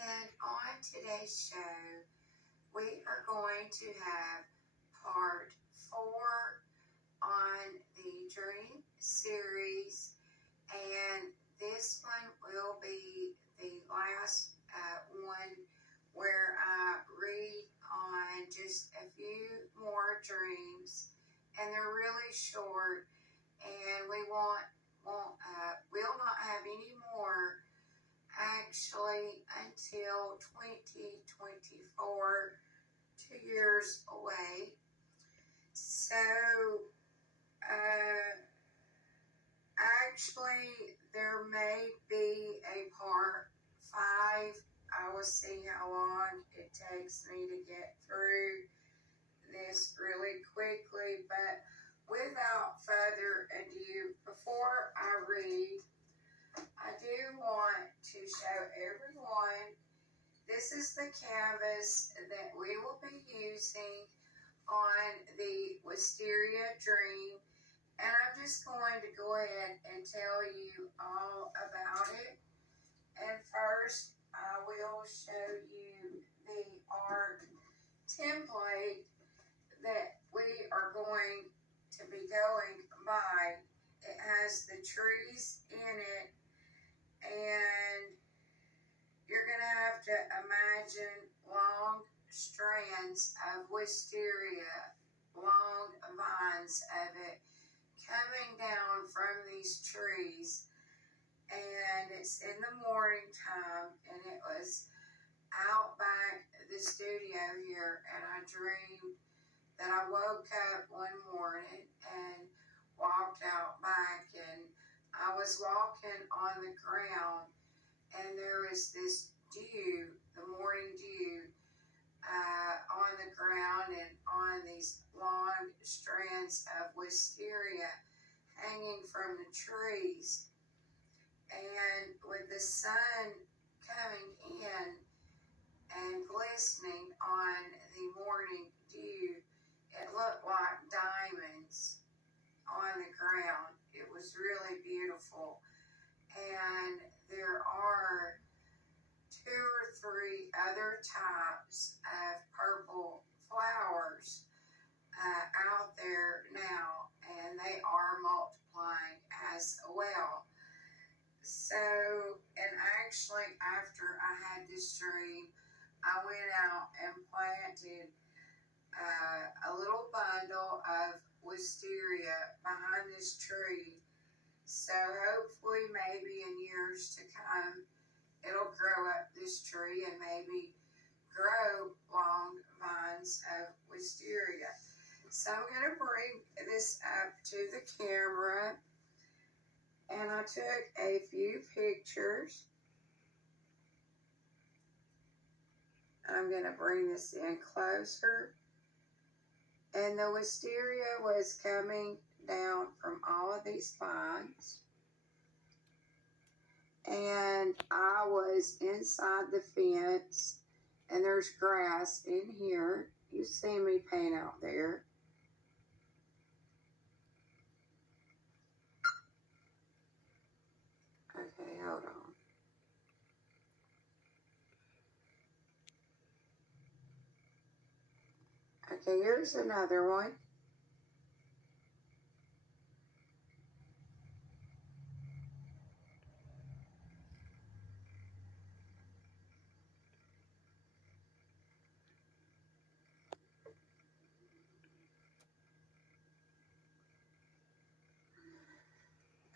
And on today's show, we are going to have part 4 on the dream series. And this one will be the last one where I read on just a few more dreams. And they're really short. And we will not have any more actually until 2024, 2 years away. So actually there may be a part 5. I will see how long it takes me to get through this really quickly, but without further ado, before I read, I do want to show everyone, this is the canvas that we will be using on the wisteria dream, and I'm just going to go ahead and tell you all about it. And first, I will show you the art template that we are going to be going by. It has the trees in it, and you're going to have to imagine long strands of wisteria, long vines of it coming down from these trees. And it's in the morning time, and it was out back the studio here, and I dreamed that I woke up one morning and walked out back, and I was walking on the ground, and there was this dew, the morning dew, on the ground and on these long strands of wisteria hanging from the trees. And with the sun coming in and glistening on the morning dew, it looked like diamonds on the ground. It was really beautiful. And there are 2 or 3 other types of purple flowers out there now, and they are multiplying as well. So, and actually after I had this dream, I went out and planted a little bundle of wisteria behind this tree. So hopefully maybe in years to come, it'll grow up this tree and maybe grow long vines of wisteria. So I'm going to bring this up to the camera, and I took a few pictures. I'm going to bring this in closer. And the wisteria was coming down from all of these vines. And I was inside the fence, and there's grass in here. You see me paint out there. Okay, hold on. Okay, here's another one.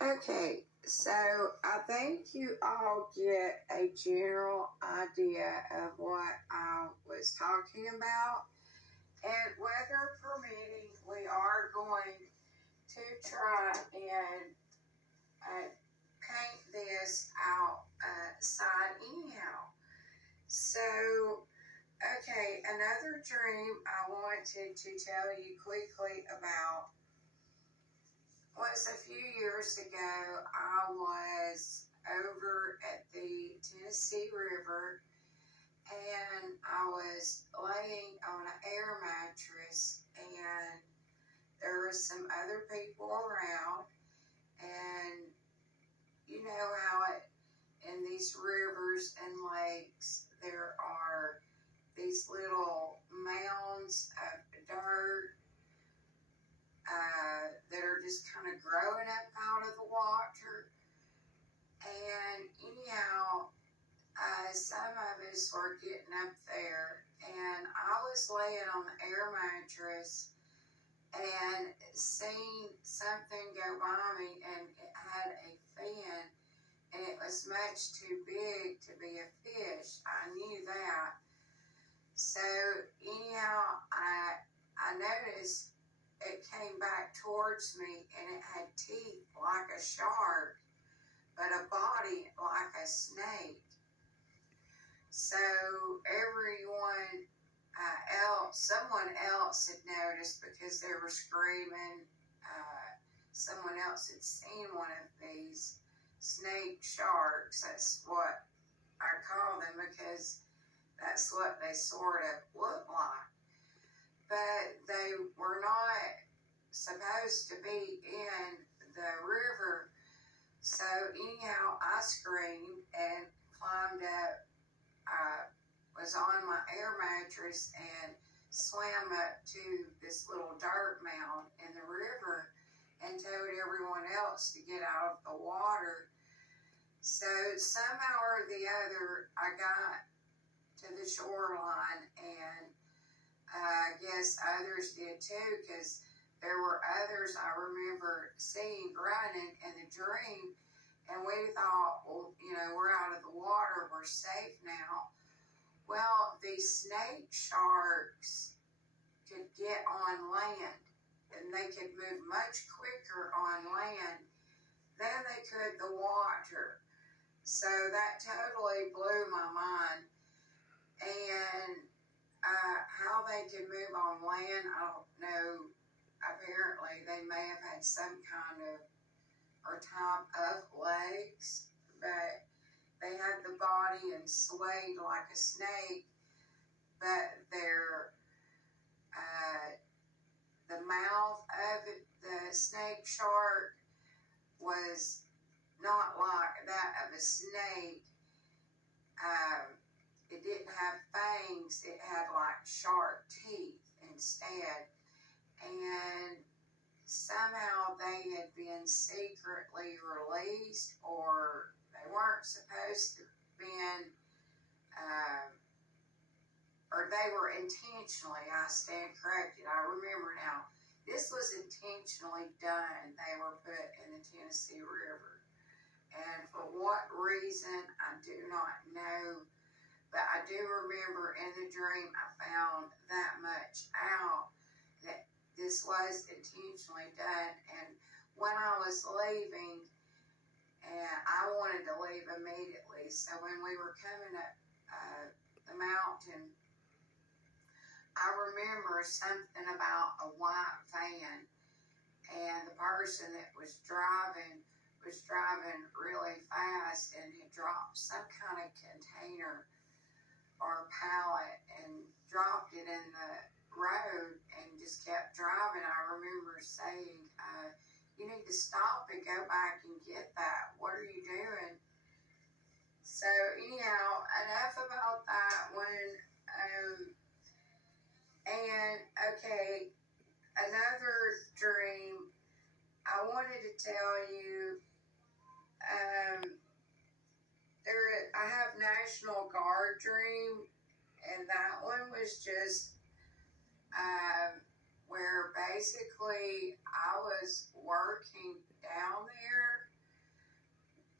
Okay, so I think you all get a general idea of what I was talking about. And weather permitting, we are going to try and paint this outside anyhow. So, okay, another dream I wanted to tell you quickly about was a few years ago. I was over at the Tennessee River, and I was laying on an air mattress, and there were some other people around, and you know how in these rivers and lakes, these little mounds of dirt that are just kind of growing up out of the water. And anyhow, some of us were getting up there, and I was laying on the air mattress and seen something go by me, and it had a fin, and it was much too big to be a fish. I knew that. So anyhow, I noticed it came back towards me, and it had teeth like a shark, but a body like a snake. So everyone someone else had noticed because they were screaming. Someone else had seen one of these snake sharks. That's what I call them because that's what they sort of look like. But they were not supposed to be in the river. So anyhow, I screamed and climbed up. I was on my air mattress and swam up to this little dirt mound in the river and told everyone else to get out of the water. So somehow or the other, I got to the shoreline, and I guess others did too, because there were others I remember seeing running in the dream, and we thought, well, we're out of the water, we're safe now. Well, these snake sharks could get on land, and they could move much quicker on land than they could the water. So that totally blew my mind. And how they could move on land, I don't know. Apparently, they may have had some kind of or type of legs, but they had the body and swayed like a snake, but the mouth of the snake shark was not like that of a snake. It didn't have fangs, it had like sharp teeth instead. And somehow they had been secretly released, or they weren't supposed to have been, or they were intentionally, I stand corrected, I remember now, this was intentionally done. They were put in the Tennessee River. And for what reason, I do not know, but I do remember in the dream I found that much out, that this was intentionally done. And when I was leaving, and I wanted to leave immediately, so when we were coming up the mountain, I remember something about a white van, and the person that was driving really fast and had dropped some kind of container or pallet and dropped it in the road and just kept driving. I remember saying, you need to stop and go back and get that. What are you doing? So anyhow, enough about that one. And okay, another dream I wanted to tell you. I have National Guard dream, and that one was just where basically I was working down there,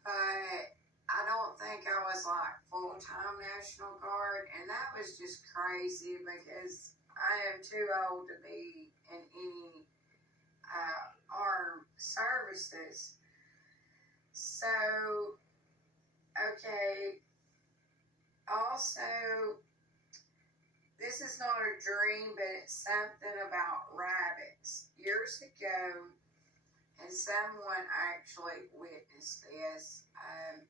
but I don't think I was like full-time National Guard, and that was just crazy because I am too old to be in any armed services. So, okay, also, this is not a dream, but it's something about rabbits. Years ago, and someone actually witnessed this.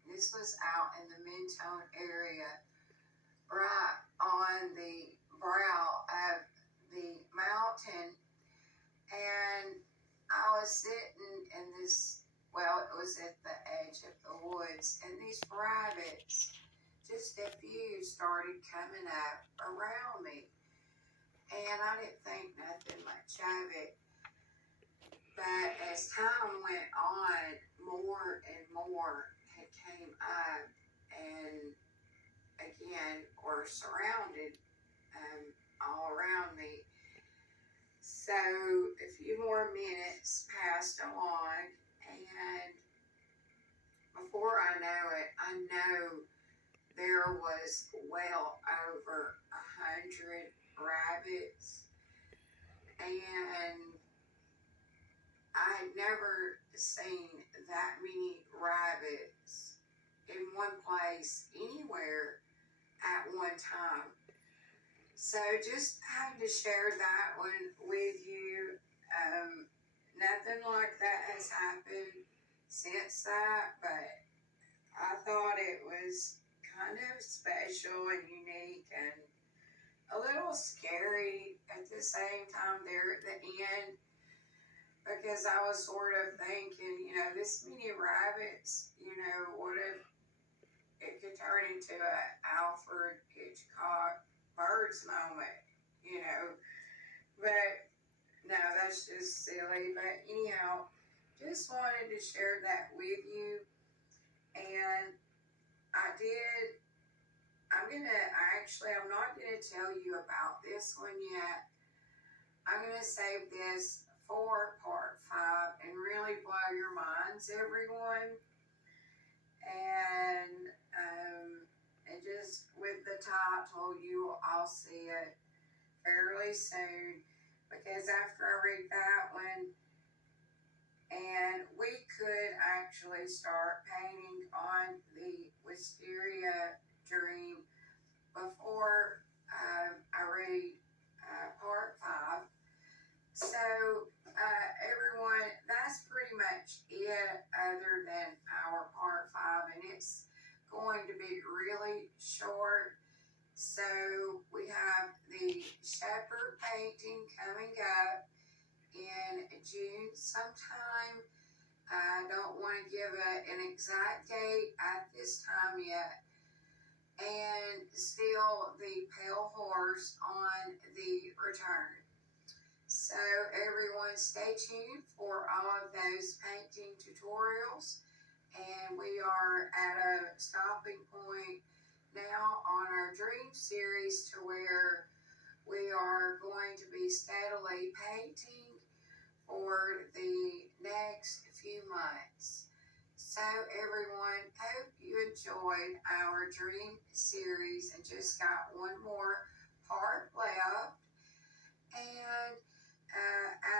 This was out in the Mentone area, right on the brow of the mountain, and I was sitting in this, well, it was at the edge of the woods, and these rabbits just a few started coming up around me. And I didn't think nothing much of it. But as time went on, more and more had came up and again were surrounded all around me. So a few more minutes passed along, and before I know it, I know there was well over 100 rabbits, and I had never seen that many rabbits in one place anywhere at one time. So just had to share that one with you. Nothing like that has happened since that, but I thought it was kind of special and unique and a little scary at the same time there at the end, because I was sort of thinking, this many rabbits, what if it could turn into a Alfred Hitchcock Birds moment, but no, that's just silly. But anyhow, just wanted to share that with you, and I'm not gonna tell you about this one yet. I'm gonna save this for part 5 and really blow your minds, everyone. And just with the title, you will all see it fairly soon, because after I read that one, and we could actually start painting on the wisteria dream before I read part 5. So everyone, that's pretty much it other than our part 5, and it's going to be really short. So we have the shepherd painting coming up in June sometime. I don't want to give an exact date at this time yet. And still the pale horse on the return. So everyone stay tuned for all of those painting tutorials. And we are at a stopping point now on our dream series to where we are going to be steadily painting for the next few months. So everyone, hope you enjoyed our dream series and just got one more part left. And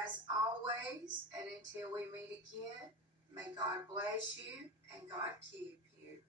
as always, and until we meet again, may God bless you and God keep you.